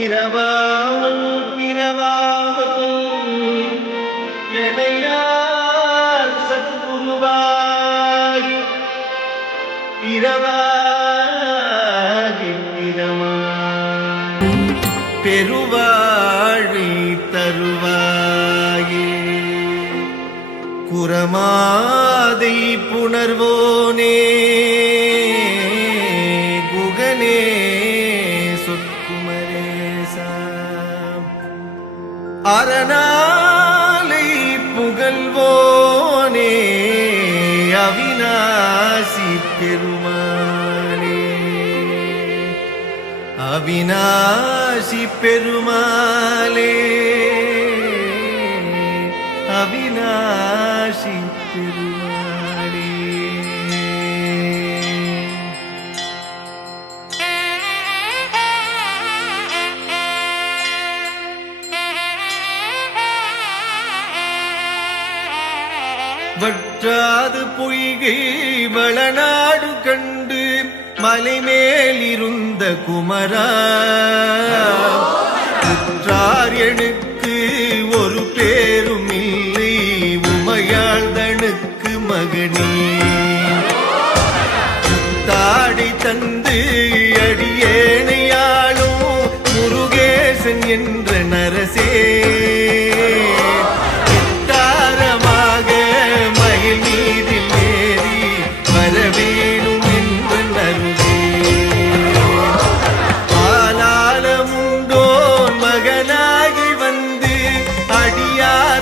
இரவாமல் பிறவாமல் எனையார் சத்குருவாய் இரவாகி பிறவாய் பெருவாழி தருவாயே குரமாதை புணர்வோனே குகனே சொற்குமரேசா அரணாலை புகழ்வோனே அவிநாசி பெருமாளே அவிநாசி பெருமாளே அவிநாசி பெருமாளே வற்றாது பொய்கை வளநாடு கண்டு மலைமேலிருந்த குமரா உற்றார் எனக்கு ஒரு பேரும் இல்லை உமையாழ்தனுக்கு மகனே தாடி தந்து அடியேனையாளும் முருகேசன் என்ற நரசே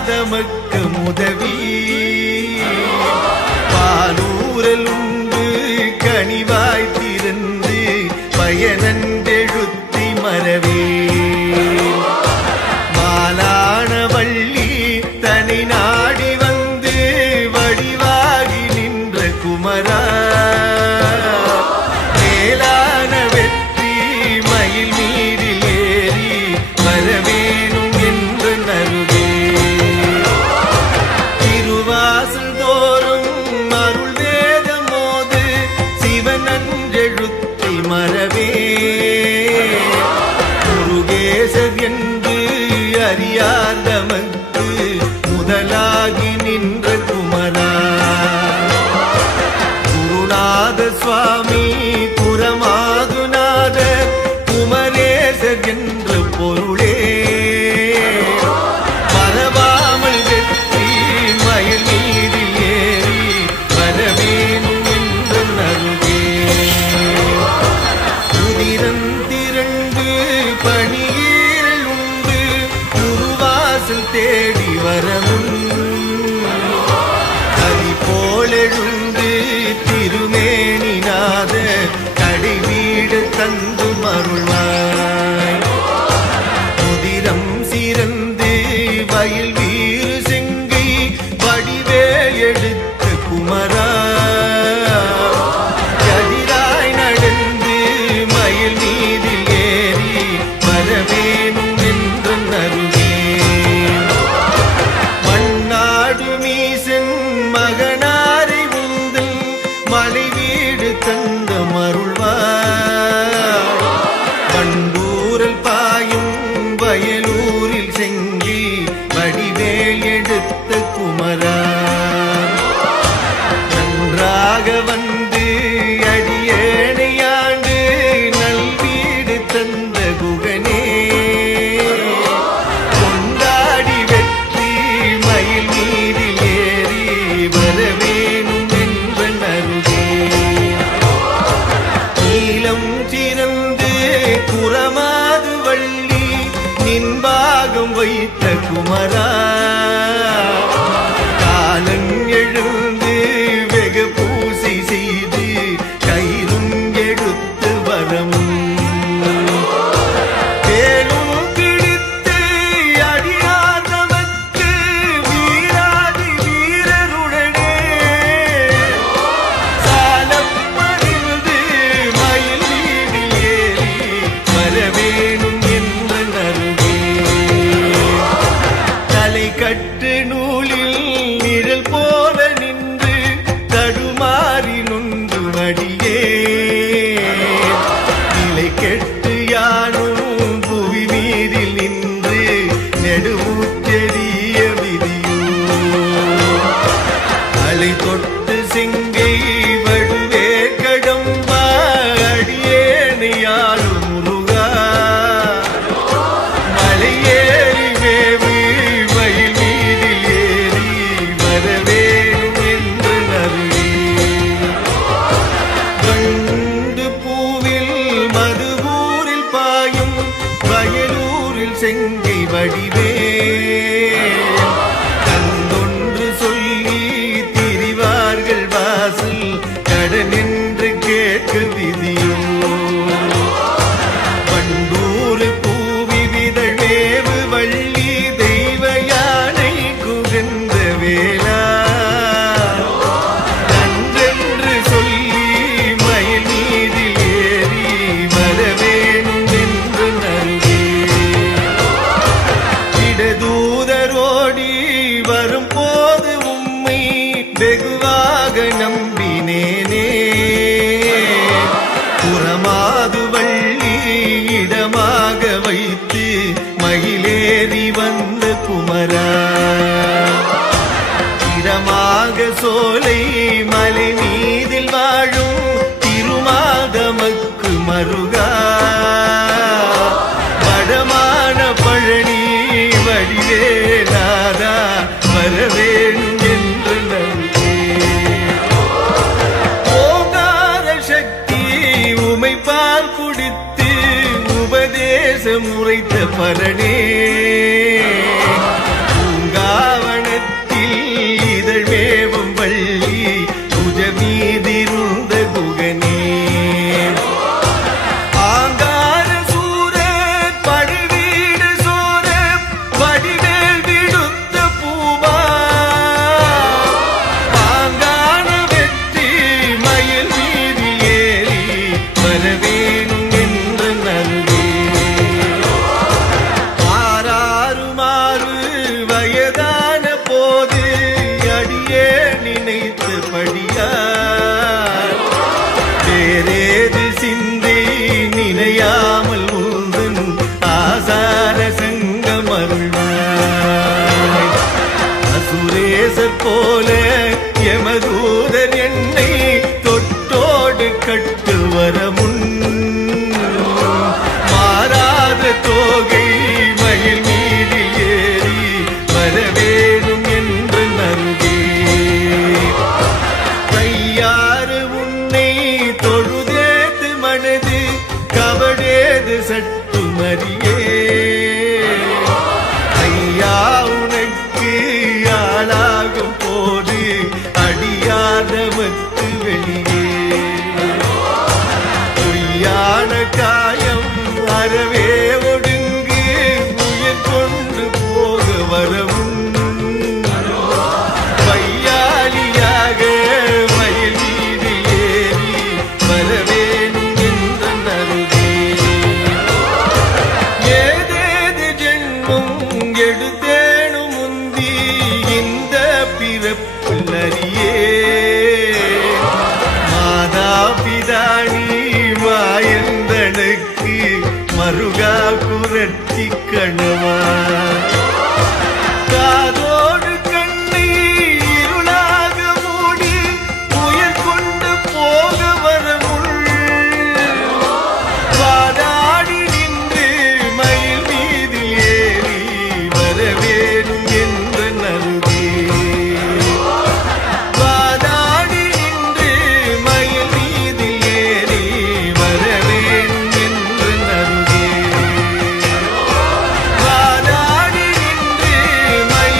தமக்கு உதவி பாலூரல் உண்டு கனிவாய் திறந்து பயனன்றெழுத்தி மரவே மாலான வள்ளி தனி நாடி வந்து வடிவாகி நின்ற குமரா மேலான வெற்றி மயில் மீதில் ஏறி வரவேணும் என்று நருகே மரவே முருகேசர் என்று அறியார் நமக்கு முதலாகி நின்ற குமரா குருநாத சுவாமி குரமாதுநாத குமரேசர் என்ற பொருளே மறவாமல் வெற்றி மயில் மீதில் ஏறி வரவேணும் என்று நருகே திரண்டு பணியீரல் உண்டு குருவாசல் தேடி வரமுன் கதி போலெழுந்து திருமேனிநாத கடை வீடு தந்து மருள்வாய் முதிரம் சிறந்து வயல் வீறு செங்கை வடிவேல் எடுத்த குமரா வரவேணும் என்று நருகே மண்ணாடு மீசன் மகனாரை உந்து மலை வீடு தந்த மருள்வாய் கண்டூரல் பாயும் வயலூரில் செங்கி வடிவேல் எடுத்த குமரா நன்றாக வந்து அடியேனையாண்டு நல்வீடு தந்த குகனே கொண்டாடி வெற்றி மயில் மீதில் ஏறி வரவேணும் என்ற நருகே நீலம் சிறந்து குரமாது வள்ளி நின்பாகம் வைத்த குமரா காலன் எழுந்து வெகு பூசை செய்து கயிறும் எடுத்து வரமும் கட்டு நூல் நீரில் நின்று நெடுமுற்றெறிய விதியோ அலை தொட்டு செங்கை வடுவே கடம்பா அடியேனையாளும் முருகா மலையேறி மேவு மயில் மீதில் ஏறி வரவேணும் என்று நருளி வண்டு பூவில் மதுவூரில் பாயும் வயலூரில் செங்கை வடிவே கண்டொன்று சொல்லி திரிவார்கள் வாசல் கடன் என்று கேட்க விதியோ வண்டூர் பூவி விதழ் மேவு வள்ளி தெய்வ யானை குகந்த வேளா நன்றென்று சொல்லி மயில் மீதில் ஏறி வரவேணும் என்று நருகே இடதூதரோடி வரும் போது உம்மை வெகுவாக நம்பினேனே புறமாது வள்ளி இடமாக வைத்து மயிலேறி வந்த குமரா இடமாக சோலை மலை மீதில் வாழும் திருமாதமக்கு மருகா வடமான பழனி வடிவே நாதா வரவேணும் என்று நல்கே ஓங்கார சக்தி உமைப்பால் குடித்து உபதேசம் உரைத்த பரணே பூங்காவனத்தில் இதழ் மேவும் வள்ளி புஜமீதிருந்த குகனே ஆங்கார சூர படுவீடு சோர வடிவேல் விடுத்த பூவா பாங்கான வெற்றி மயில் மீதி ஏறி வரவேணும் என்று நல்கே ஆறாறுமாறு வயதான போது அடியே நினைத்தபடியார் வேறேது சிந்தை நினையாமல் உந்தன் ஆசார சங்கம் அருள்வாய் அசுரேசர் போல யமதூதர் என்னை தொட்டோடு கட்டு வரமுன் மாறாத தோகை மயில் மீதில் ஏறி வரவேணும் என்று நல்கே கையாறு உன்னை தொழுதேது மனது கவடேது சட்டு மறியே ஐயா உனக்கு ஆளாகும் போது அடியாதவத்து வெளியே பொய்யான காயம் அறவே ஒடுங்கு உயிர் கொண்டு போக வரவும் வையாளியாக மயில் மீது ஏறி வரவேணும் என்ற நருகே ஏதேது ஜென்மம் எடுத்தேனும் முந்தி இந்த பிறப்பில் அறியே மாதா பிதாணி மாயந்தனுக்கு மருகா குரட்சி கணவா காதோடு கண்ணை இருளாக மூடி உயிர் கொண்டு போக வரமுள் வாதாடி நின்று மயில் மீதில் ஏறி வரவேணும் என்று நல்கே வாதாடி நின்று மயில் மீதில் ஏறி வரவேணும் என்று நல்கே வாதாடி நின்று மயில்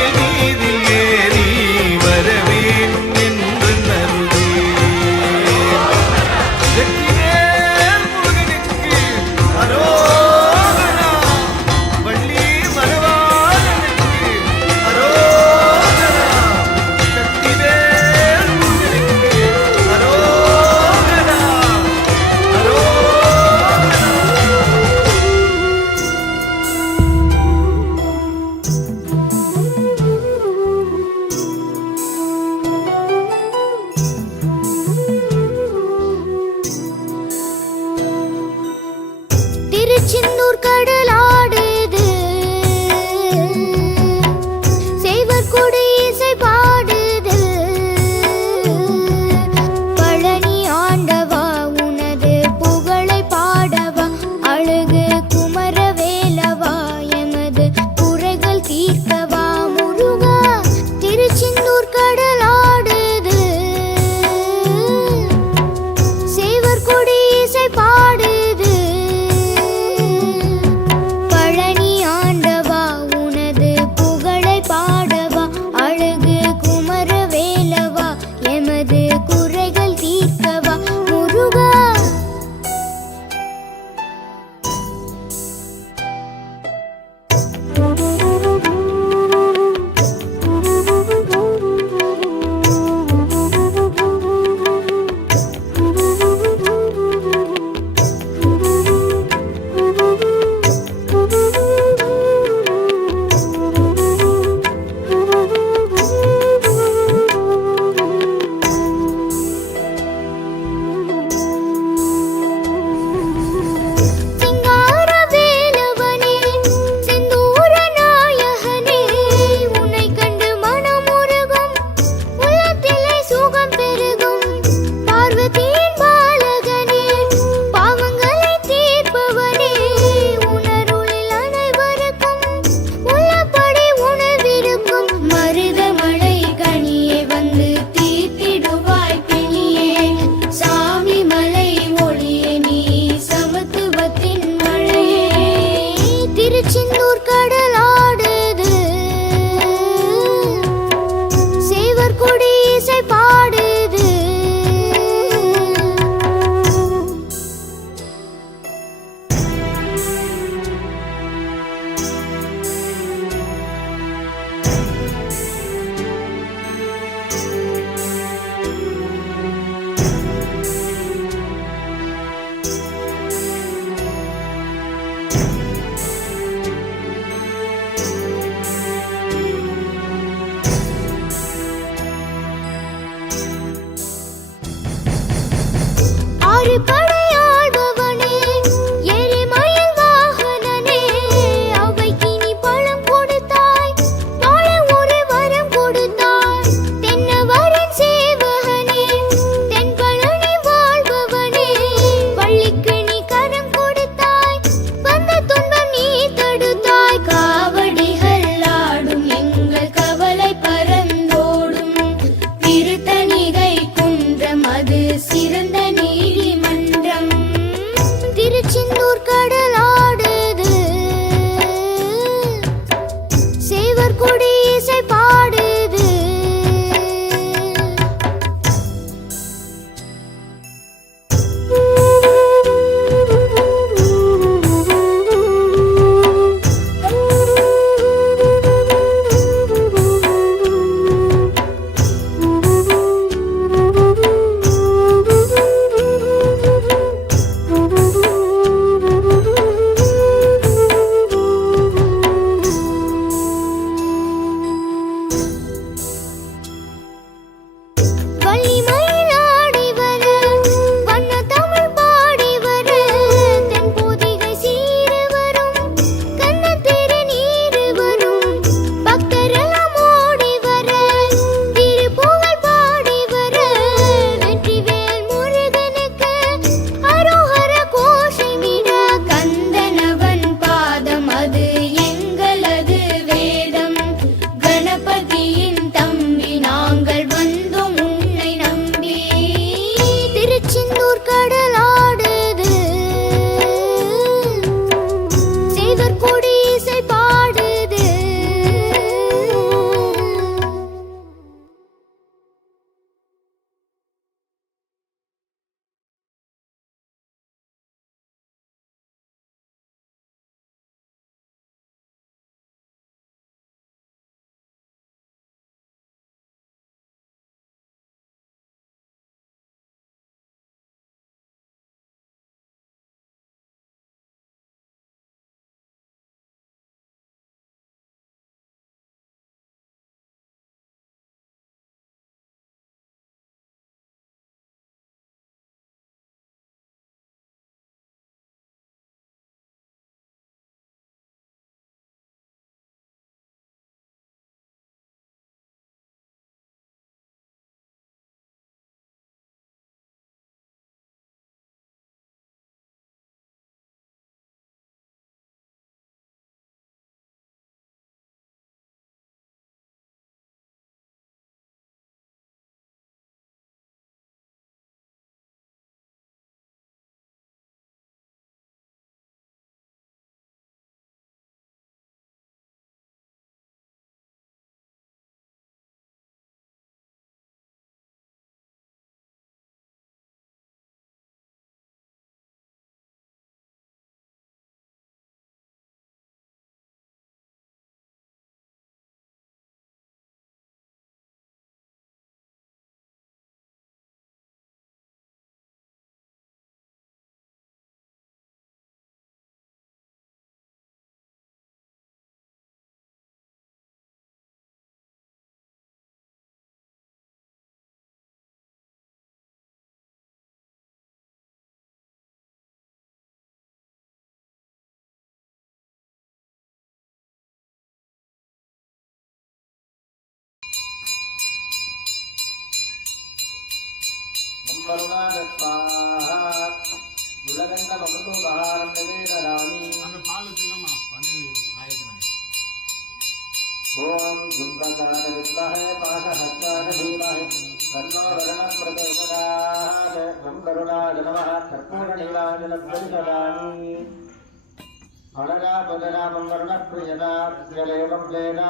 ओम जुम्बकार विद्महे पाशहस्ताय धीमहि तन्नो वरुणः प्रचोदयात्। ओम करुणाय नमः कर्पूरनीलाञ्जनप्रतिशदानि अनगा पुनरामं वरुणः प्रियता यदेवं वेद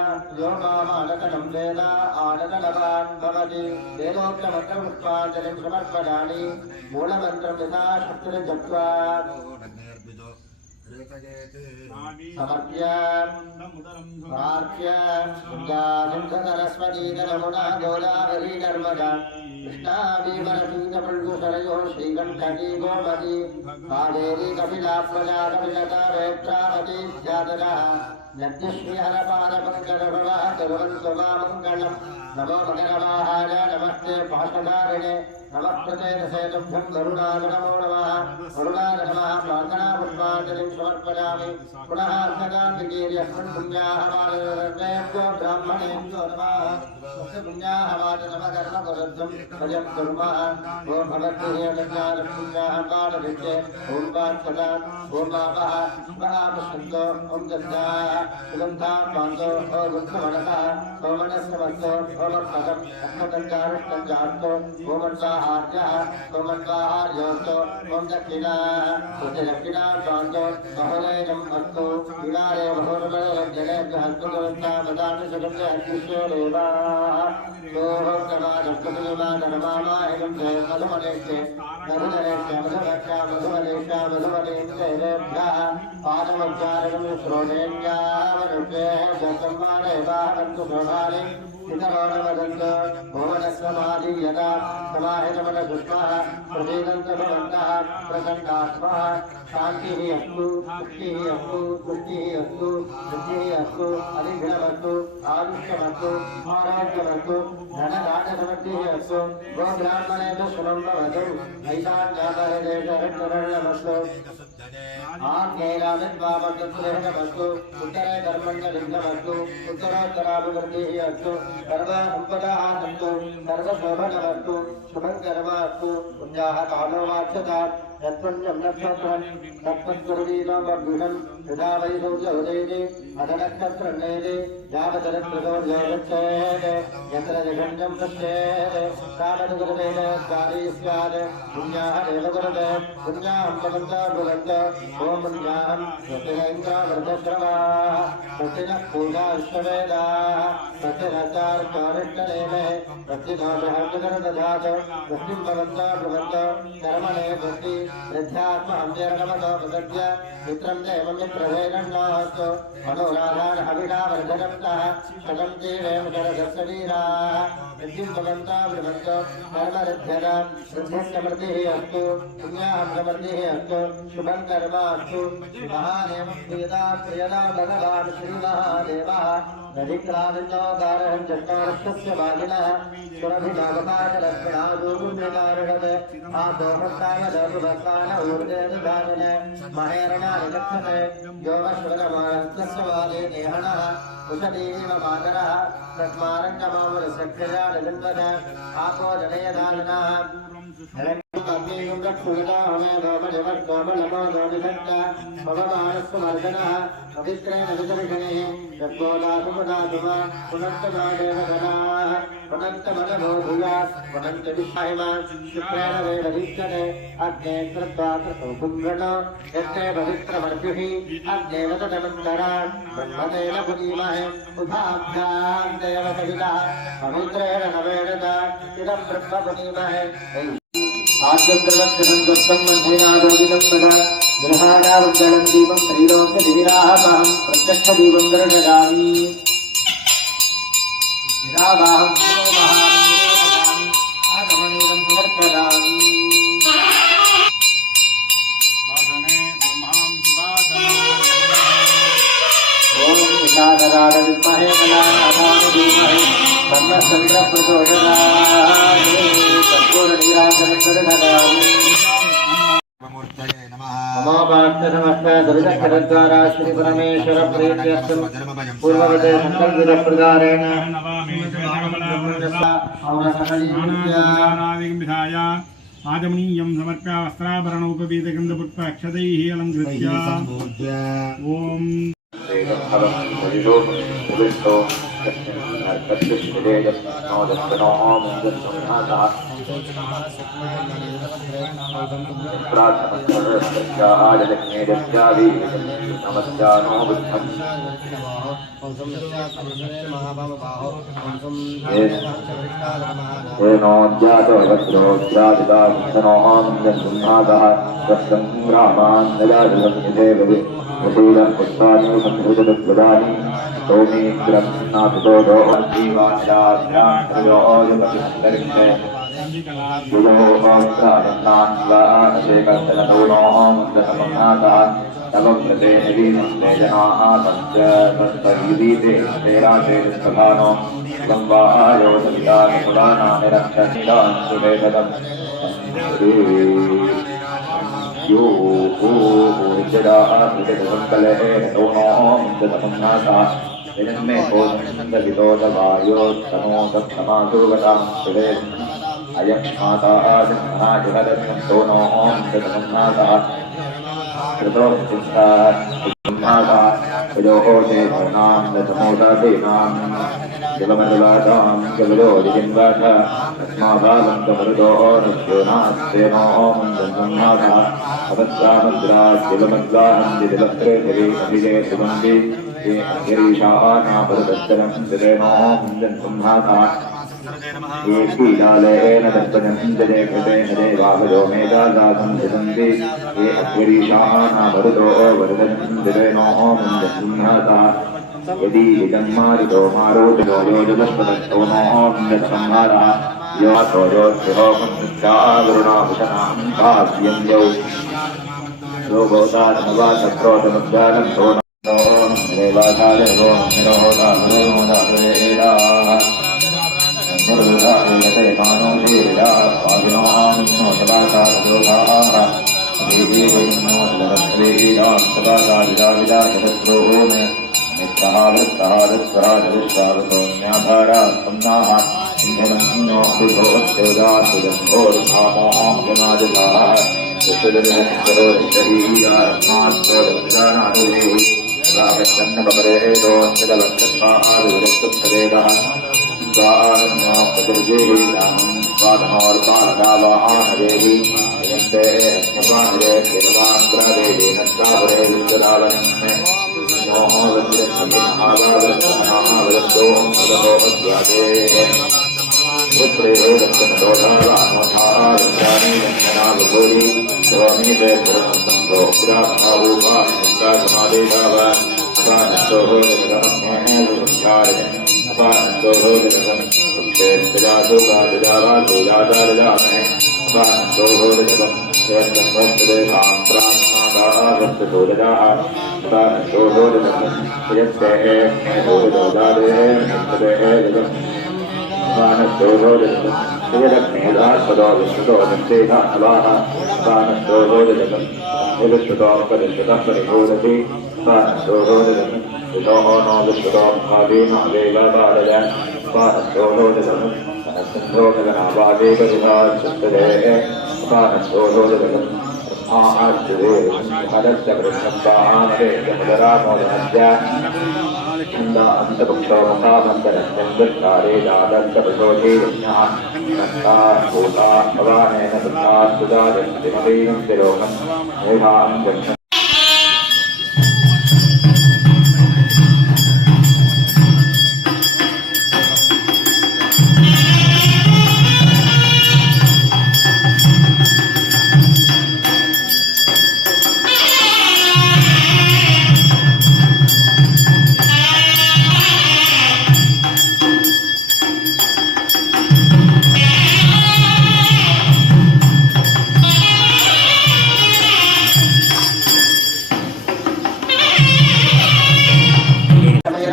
यो मामानकनं वेद आनकनवान् भवति। वेदोक्तमन्त्रपुष्पाञ्जलिं समर्पयामि मूलमन्त्रं यथा शक्तिर्जप्त्वा समर्प्य प्रार्थ्य सरस्वतीधरमुना गोदावरी नर्मदा कृष्णाभिमरतीतपल्कुशरयोः श्रीकण्ठकी गोमती कावेरी कपिला प्रजा कपिलता वेत्रावती स्यादनः नद्यश्रीहरपादपङ्कजभवः कुर्वन्तु मामङ्गलम्। नमो मकरवाहाय नमस्ते पाशधारिणे नमः प्रचेतसे तुभ्यं करुणाय नमो नमः। करुणाय नमः प्रार्थनापुष्पाञ्जलिं समर्पयामि पुनः अर्धकान्तिकीर्यस्मिन् पुण्याहवादेभ्यो ब्राह्मणेभ्यो नमः। स्वस्य पुण्याहवाद नमः कर्म कुरुद्धं भजं कुर्मः। ॐ भगवद्गीतापुण्याहवादविद्ये ॐ वात्सदात् ॐ वापः महापुष्पन्तो ॐ गन्धाः सुगन्धाः पान्तो ॐ रुद्रमणसः सोमनस्समस्तो ॐ अर्पकम् अष्टदञ्चारुष्टञ्चार्तो ॐ हार्यः सोमन्वाहार्योऽस्तु ॐ दक्षिणाः दक्षिणा पान्तो महोदयम् अस्तु विनारे महोदयजनेभ्यः हस्तुगवन्तामदानि सुगन्धे हर्षिष्यो देवाः सोऽहमानस्पतिमानरमामाहिनं च मधुमनेश्चे मधुधनेश्च मधुभक्षा मधुमनेश्च मधुमनेश्चेभ्यः पादमज्जारणं श्रोणेन्यावरुषेः जसम्मानेवाहन्तु शोभानि पितरोणवदन्त भुवनस्वमादीयता समाहितमनसुष्मः प्रसीदन्तभवन्तः प्रसन्नात्मः शान्तिः अस्तु पुष्टिः अस्तु तुष्टिः अस्तु वृद्धिः अस्तु अधिघ्नमस्तु आयुष्यमस्तु आरोग्यमस्तु धनदानसमृद्धिः अस्तु गोब्राह्मणेभ्यः शुभं भवतु ऐशान्यातहृदेशरक्षरणमस्तु आज्ञैरामिद्वामस्तु उत्तरे कर्मण्यलिङ्गमस्तु उत्तरोत्तराभिवृद्धिः अस्तु सर्वसम्पदाः सन्तु सर्वशोभनमस्तु शुभङ्करमस्तु पुण्याः कालो वाच्यतात् यत्पुण्यं नक्षत्रं तत्त्वद्गुरुवीरोमभूषं यथा वै सूर्योदयति अथ नक्षत्रन्नेति यावदरत्रदोर्योगच्छेत् यत्र जघन्यं पश्येत् तावत् गुरुतेन कार्ये स्यात् पुण्याः देव गुरुते पुण्याहं भवन्तः भुवन्त ॐ पुण्याहं स्वस्तिरैन्द्रावृतश्रवाः स्वस्तिनः पूजा विश्ववेदाः स्वस्तिरचार्चारिष्टदेवः स्वस्तिनोऽहं स्वस्तिं भवन्तः भुवन्त कर्मणे स्वस्ति वृद्ध्यात्महंसेरणमतो प्रसज्य मित्रं देवं मित्रभेदन्नास्तु मनोराधारहविडावर्धनन्तः शतं जीवेम शरदस्सवीराः वृद्धिं भवन्तः भ्रमन्तो कर्मरिध्यता वृद्धिस्समृद्धिः अस्तु पुण्याहं समृद्धिः अस्तु शुभं कर्म अस्तु महादेवं प्रियदा प्रियदा भगवान् श्रीमहादेवः नदीक्रामिन्दो गारहं चत्वारस्तस्य भागिनः सुरभिनागपाचलक्ष्मणादूर्यकारणः आसोमस्ताय दर्भस्तान ऊर्जेनुधानः महेरणानिलक्षते योगश्वरमानस्तस्य वाले नेहणः कुशलीव मातरः तस्मारङ्गमावरसक्षया निजन्वः आपो जनयदानः अग्निं रक्षुविदाहमेदोपनिवर्गोपलमोदोनिभक्ता भगवानस्वमर्दनः पवित्रेण विदर्शनेः यद्गोदासुपदासुमा पुनन्तमादेव धनाः पुनन्तमनभोधुया पुनन्तविष्माहिमा शुक्रेण वेदधीक्षते अग्ने कृत्वा कृतोपुङ्गणो यत्ते पवित्रमर्जुः अग्ने वदनमन्तरान् ब्रह्मतेन पुनीमहे उभाभ्यां देवसवितः पवित्रेण न वेदता इदं ब्रह्म पुनीमहे आद्यद्रवक्षणं दुःखं मन्दिरादोदिनं प्रदा गृहाणावज्जलं दीपं त्रैलोक्यदिविराहमहं प्रत्यक्षदीपं दर्शयामि विरावाहं मनोमहान् आगमनीरं समर्पयामि ॐ विशालराज विद्महे कलानाथाय धीमहि तन्नः प्रचोदयात् नमो पार्थनमः दुर्गक्षरद्वारा श्री परमेश्वर प्रीत्यर्थं पूर्ववते संकल्पितप्रकारेण आदमनीयं समर्प्य वस्त्राभरणोपवीतगन्धपुष्प अक्षतैः अलङ्कृत्य ॐ यदि जन्मादितो मारोदितो योजलस्पदस्तो नोऽन्यसंहारः योऽतो योऽस्योऽहंस्यावरुणाभूषणां भाव्यं यौ योगोदानवासक्रोधमुद्गानन्तो देवाधारगो निरोधानरोधारेराः निर्वृधायते मानो धीरा स्वामिनोऽहमिन्नो सदाचारयोधाः देवीनो जलस्वेदां सदाचारिदाविदा जगद्रोः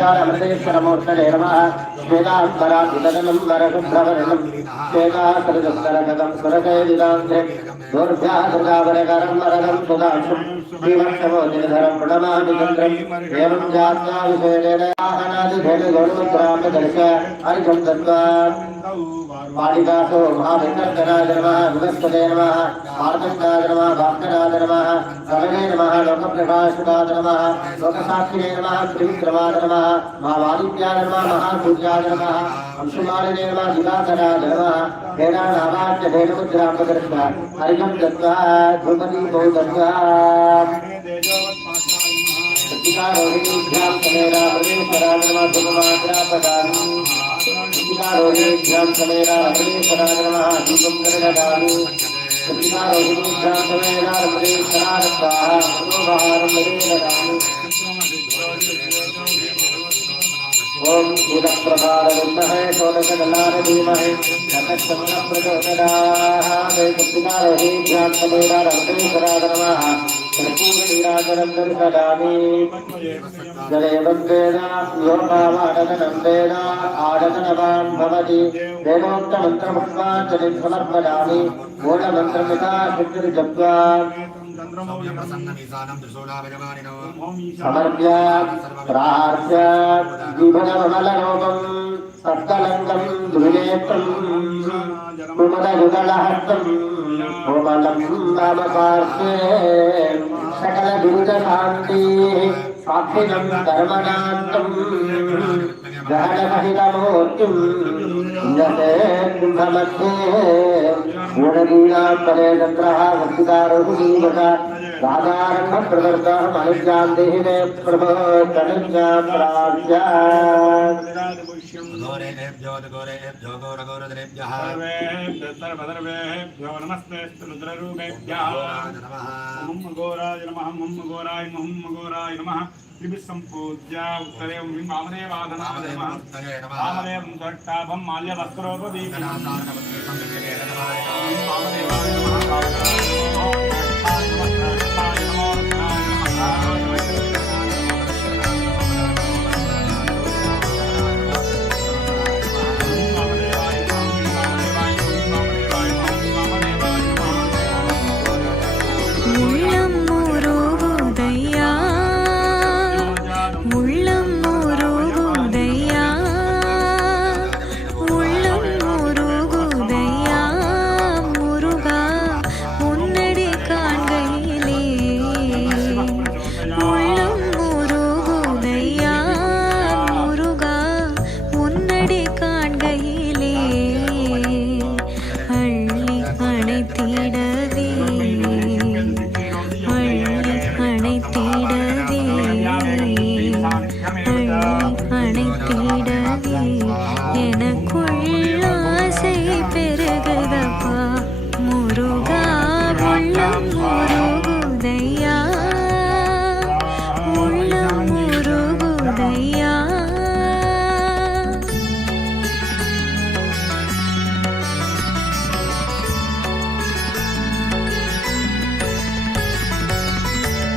अमृतेश्वरमूर्तये नमः श्वेताम्बराभितरणं वरशुभ्रवर्णं श्वेतासृजस्तरगतं सुरकैलिदान्ध्रे दोर्भ्यासृजावरकरं वरदं सुधांशुं श्रीवक्षमोदिनधरं प्रणमामि चन्द्रम् एवं जात्या विशेषेण आह्नादिभेद गौरमुद्रामदर्श अर्घं दत्त्वा पालिकासो महावेङ्कटनाथ नमः विवस्पते नमः मार्तण्डाय नमः भास्कराय नमः कवये नमः लोकप्रकाशकाय नमः लोकसाक्षिणे नमः त्रिविक्रमाय नमः महावादित्याय नमः महासूर्याय नमः अंशुमालिने नमः दिवाकराय नमः वेदानावाच्य भेदमुद्रामदर्श अर्घं दत्त्वा ध्रुपदीपो दत्त्वा प्रतिकारोहिणीभ्यां समेरा प्रवेशराय नमः धूपमाग्रापदामि प्रतिकारोहिणीभ्यां समेरा प्रवेशराय नमः दीपं गणदामि प्रतिकारोहिणीभ्यां समेरा प्रवेशराय स्वाहा मनोभारं ददामि ओम सूर्यप्रभारविद्महे षोडशकलाधीमहि ततः प्रचोदयात् प्रतिकारोहिणीभ्यां समेरा प्रवेशराय नमः कर्पूरनीराजनं दर्शयामि जले वन्देन योगावादनं वेद आदतनवान् भवति वेदोक्तमन्त्रपुष्पाञ्जलिं समर्पयामि मूलमन्त्रमिता सिद्धिर्जप्त्वा समर्प्य प्रार्थ्य विभवमलरूपं सप्तलङ्गं दुर्नेत्रं कुमदयुगलहस्तं कोमलं नामपार्श्वे सकलदुरितशान्ति साक्षिणं धर्मनान्तं ग्रहणसहितमूर्तिं कुम्भमध्ये गुणलीलाम्बरे चन्द्रः भक्तिकारोहीवः राधारम्भप्रवर्तः मनुष्यां देहि मे प्रभो तनुज्ञां प्राप्य घोरेभ्यो घोरघोरधरेभ्यः सर्वधर्मेभ्यो नमस्ते रुद्ररूपेभ्यः ओम घोराय नमः ओम घोराय नमः ओम घोराय नमः त्रिविसंपूज्य उत्तरे ओम वामदेवाधनाय नमः वामदेवं दट्टाभं माल्यवस्त्रोपदीपनादाय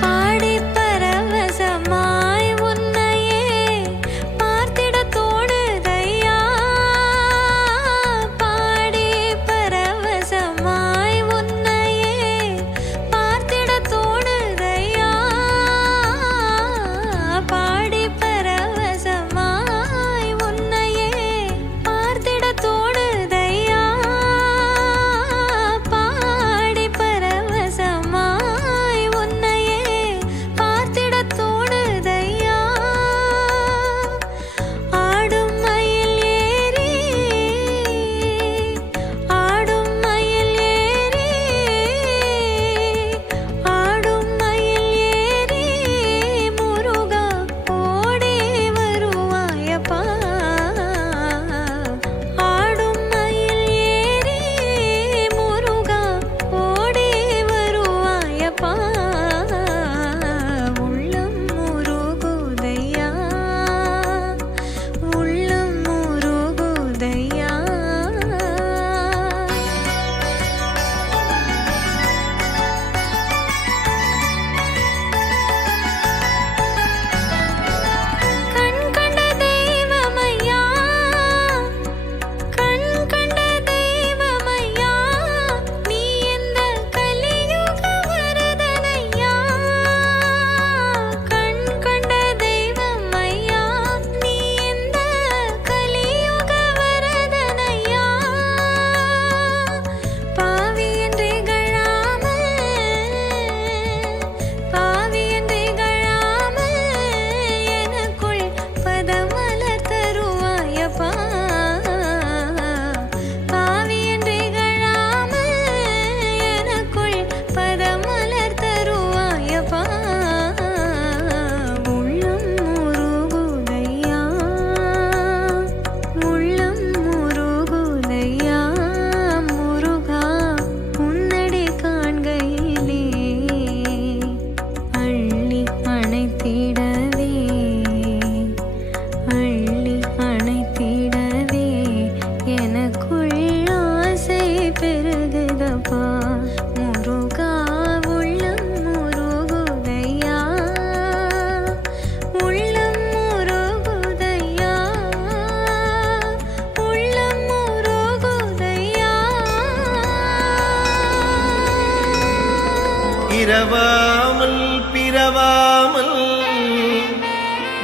பாடி பரவசமாய் உன்னையே பார்த்திட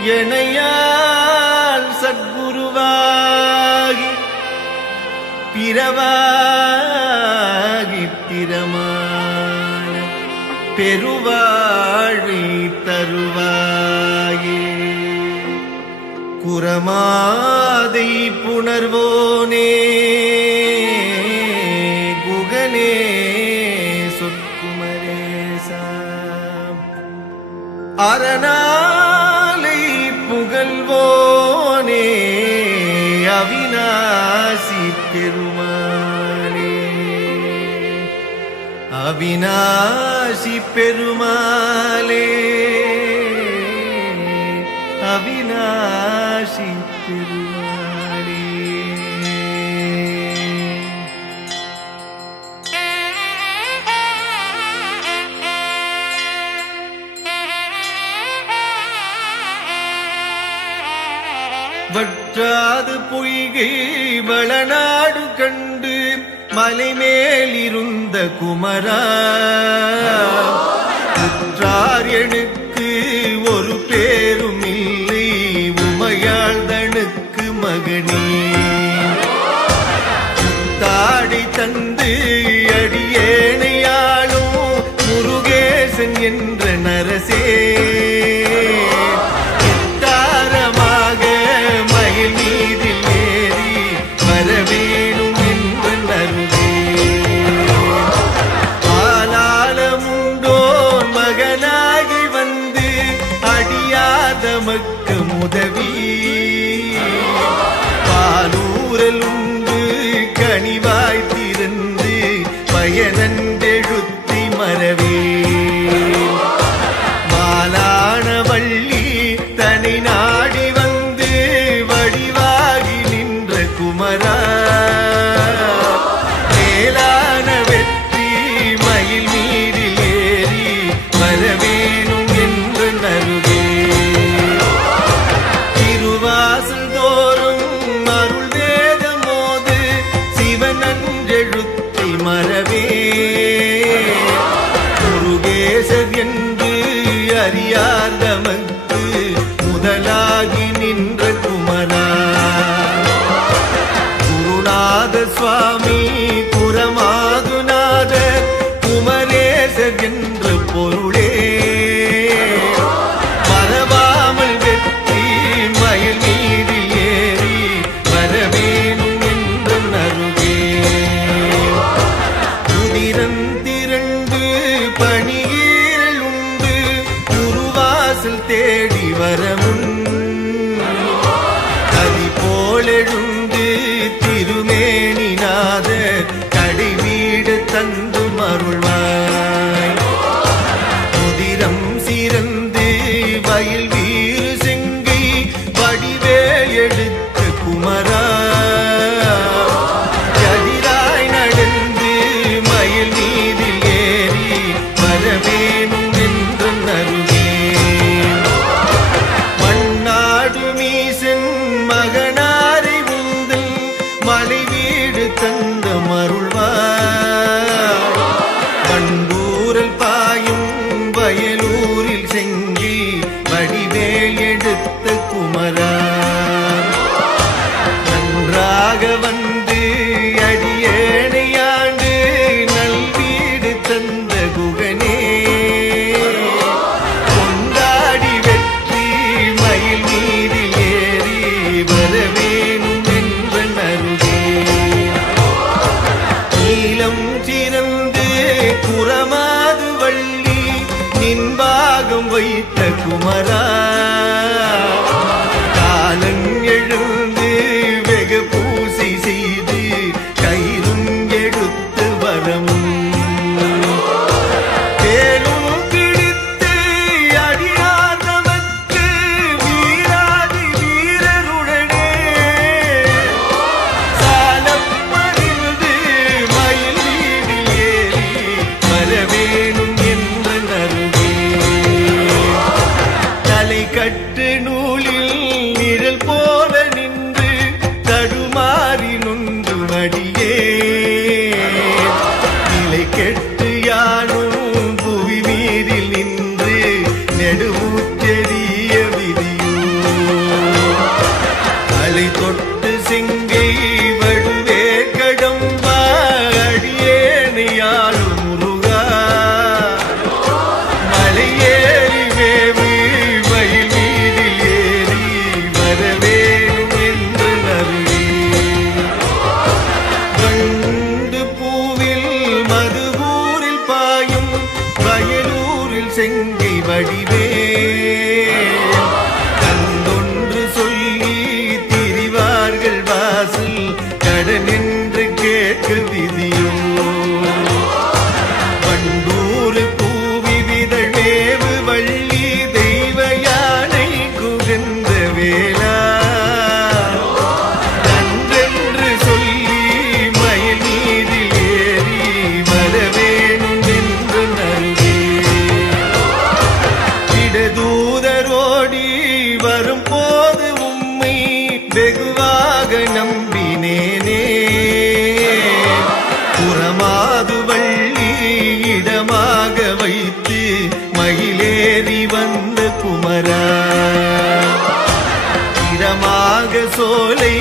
எனையால் சத்குருவாகி பிறவாகி திறமான பெருவாழி தருவாயே குரமாதை புணர்வோனே குகனே சொற்குமரேசா அரணாலை புகழ்வோனே அவிநாசி பெருமானே அவிநாசி பெருமாளே அவிநாசி பெருமாளே வற்றாது பொய்கை வளநாடு கண்டு மலைமேலிருந்த குமரா உற்றார் எனக்கு ஒரு பேரும் இல்லை உமையாழ்தனுக்கு மகனே தாடி தந்து அடியேனையாளும் முருகேசன் என்ற நரசே தாரமாக மயில் மீதில் ஏறி வரவேணும் என்று நருவே ஆலாலமுண்டோன் மகனாகி வந்து அடியாதமக்கு உதவி பாலூரல் உண்டு கனிவாய் திறந்து பயனந்தெழுத்தி மரவே மாலான வள்ளி தனி நாடி வந்து வடிவாகி நின்ற குமரா மேலான வெற்றி மயில் மீதில் ஏறி வரவேணும் என்று நருவே திருவாசல் தோறும் அருள் வேதமோது சிவனஞ்செழுத்தி மரவே முருகேசர் என்று அறியார் தமக்கு முதலாகி நின்ற குமரா குருநாத சுவாமி குரமாதுநாத குமரேசர் என்ற பொருளே மறவாமல் வெற்றி மயில் மீதில் ஏறி வரவேணும் என்று நருகே உதிரம் திரண்டு பணியீரல் உண்டு குருவாசல் தேடி வரமுன் கதி போலெழுந்து திருமேனிநாத கடைவீடு தந்து மருள்வாய் உதிரம் சிறந்து வயல் வீறு செங்கை வடிவேல் எடுத்த குமரா எதிராய் நடந்து மயில் மீதில் ஏறி வரவேணும் என்று நருவே மண்ணாடு மீசன் மகனாரை உந்தல் மலை வீடு தந்த மருள்வார் பண்பூரல் பாயும் வயலூரில் செங்கி வடிவேல் எடுத்த குமரா நன்றாக வந்து அடியேனையாண்டு நல்வீடு தந்த குகனே கொண்டாடி வெற்றி மயில் மீதில் ஏறி மலை தொட்டு செங்கை வடுவே கடம்பா அடியேனையாளும் முருகா மலையேறி வேவு மயில் மீதில் ஏறி வரவேணும் என்று நருளி வண்டு பூவில் மதுவூரில் பாயும் வயலூரில் செங்கை வடிவே கண்டொன்று சொல்லி திரிவார்கள் வாசல் கடன் என்று கேட்க விதியோ வண்டூர் பூவி விதழ் மேவு வள்ளி தெய்வ யானை குகந்த வேளா நன்றென்று சொல்லி மயில் மீதில் ஏறி வரவேணும் என்று நல்கே இடதூதரோடி வரும் போது உம்மை வெகுவாக நம்பினேனே புறமாது வள்ளி இடமாக வைத்து மயிலேறி வந்த குமரா இடமாக சோலை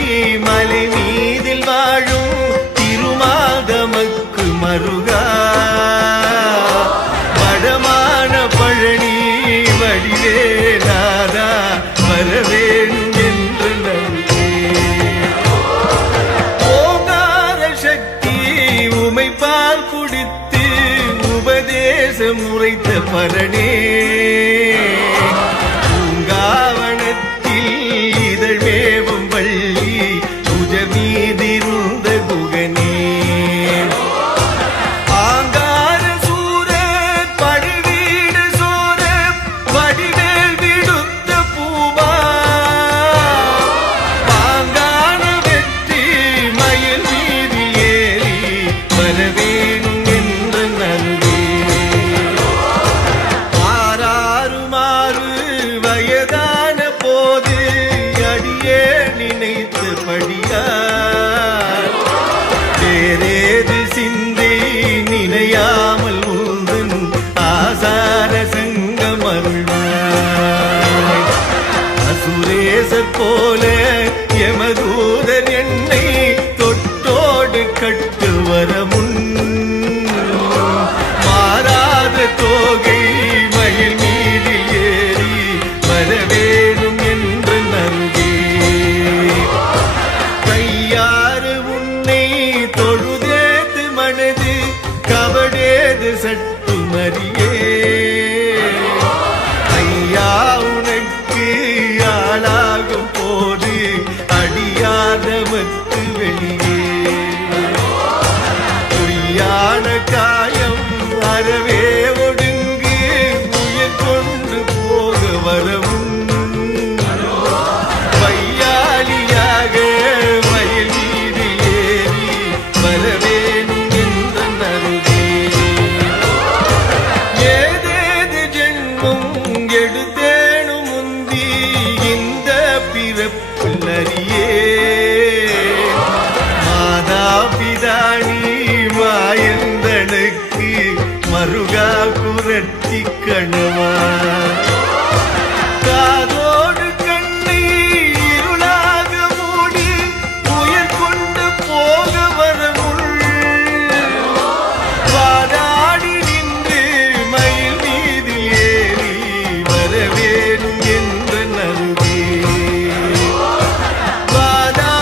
மலை மீதில் வாழும் திருமாதமக்கு மருகா வடமான பழனி வடிவே நாதா வரவேணும் என்று நல்கே ஓங்கார சக்தி உமைப்பால் குடித்து உபதேசம் உரைத்த பரணே பூங்காவனத்தில் இதழ் மேவும் வள்ளி புஜ மீதிருந்த குகனே ஆங்கார சூர படுவீடு சோர வடிவேல் விடுத்த பூவா பாங்கான வெற்றி மயில் மீது ஏறி வரவேணும் என்று நல்கே ஆறாறுமாறு வயதான போது அடியே நினைத்தபடியார் வேறேது சிந்தை நினையாமல் உந்தன் ஆசார சங்கம் அருள்வாய் அசுரேசர் போல எமதூதர் என்னை தொட்டோடு கட்டு வர முன் மாறாத தோகை மயில் மீதில் ஏறி வரவேணும் என்று நல்கே கையாறு உன்னை தொழுதேது மனது கபடேது சட்டு மறியே ஐயா உனக்கு ஆளாகும் போது அடியாதவத்து வெளியே பொய்யான காயம் அறவே ஒடுங்கு உயிர் கொண்டு போக வரவும் வையாளியாக மயில் மீது ஏறி வரவேணும் என்ற நருகே ஏதேது ஜென்மம் எடுத்தேனும் முந்தி இந்த பிறப்பில் அறியே மாதா பிதானி மாயந்தனுக்கு மருகா குரட்டி கணவா காதோடு கண்ணை இருளாக மூடி உயிர் கொண்டு போக வரமுள் வாதாடி நின்று மயில் மீது ஏறி வரவேணும் என்று நல்கே வாதாடி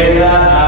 Vedana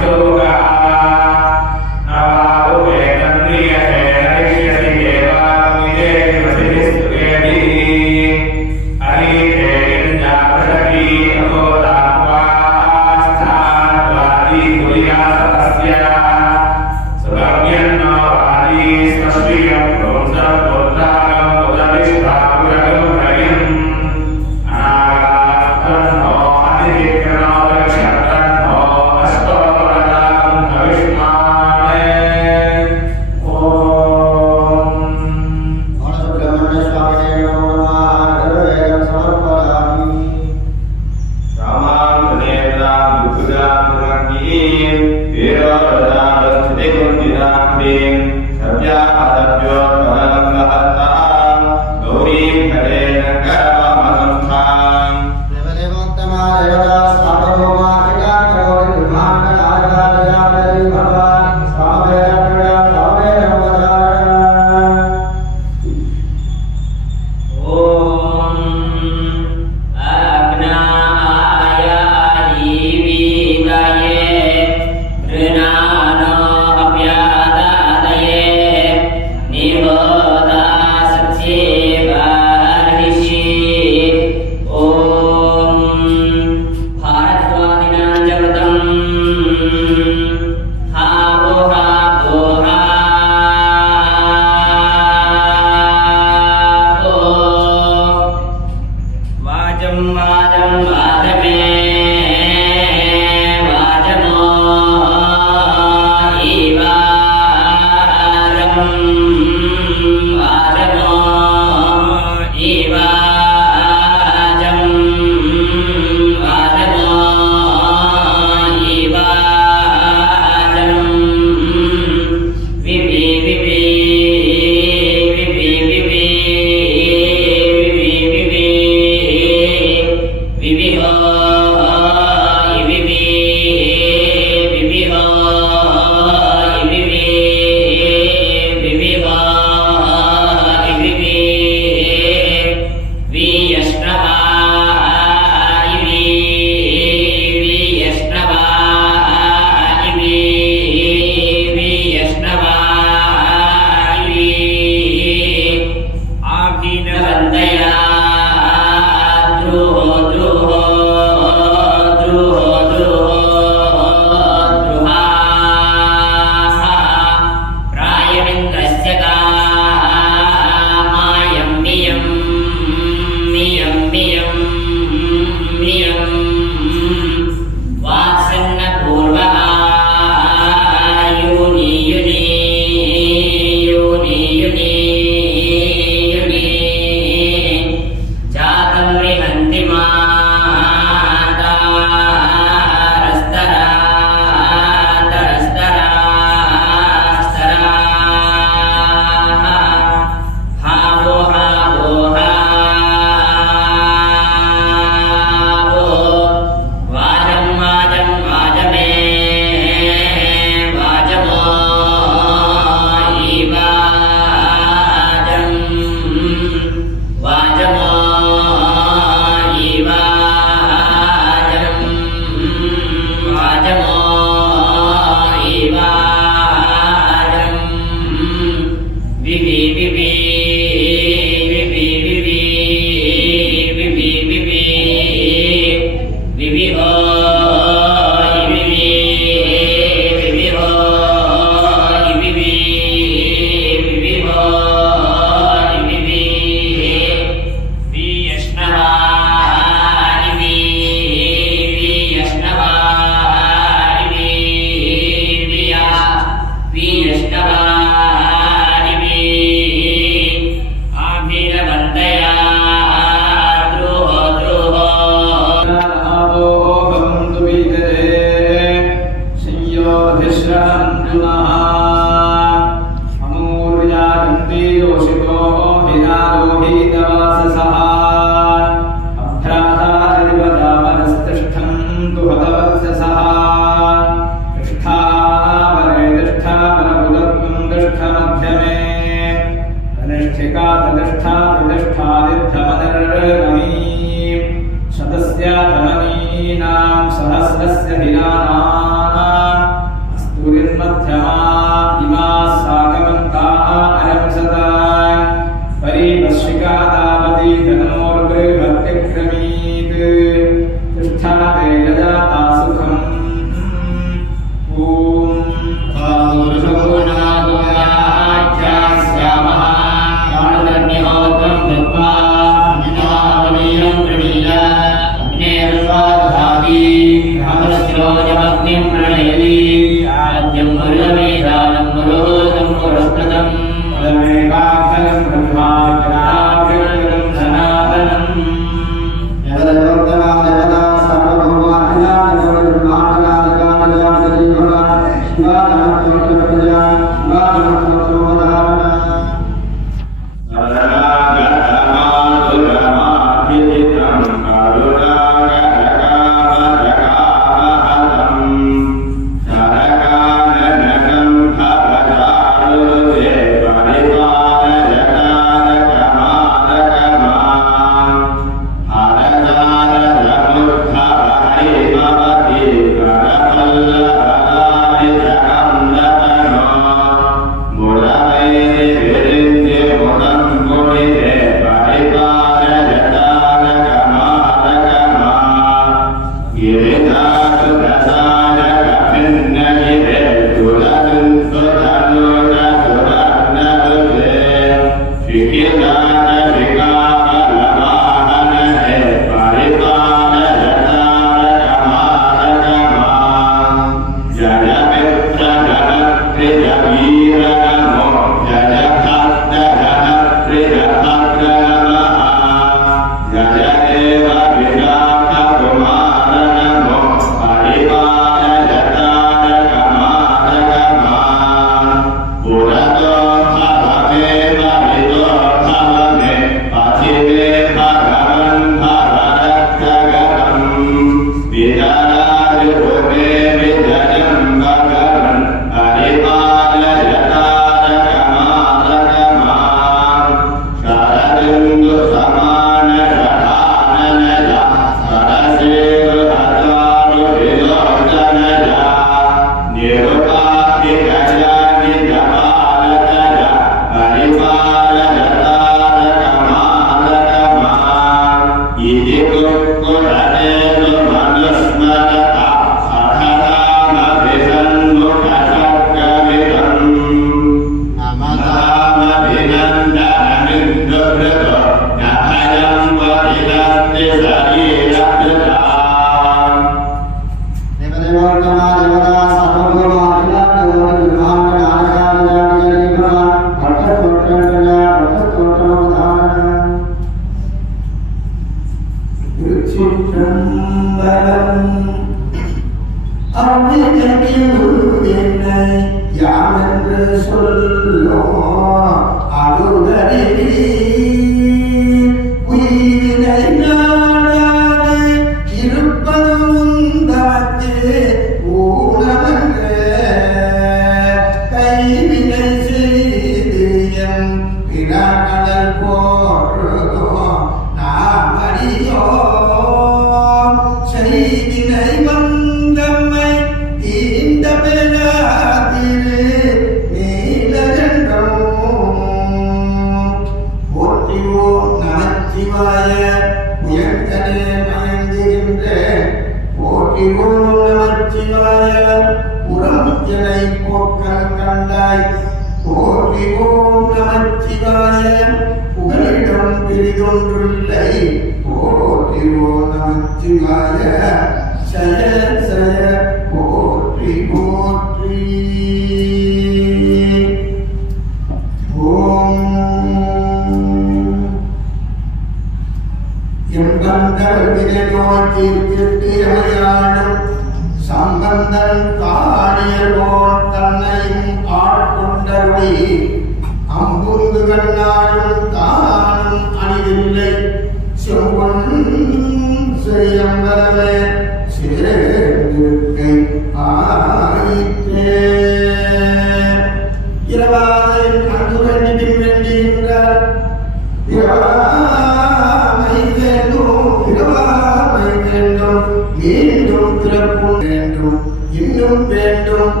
இராமை வேண்டும் இராமை வேண்டும் மீண்டும் பிறப்பும் வேண்டும் இன்னும் வேண்டும்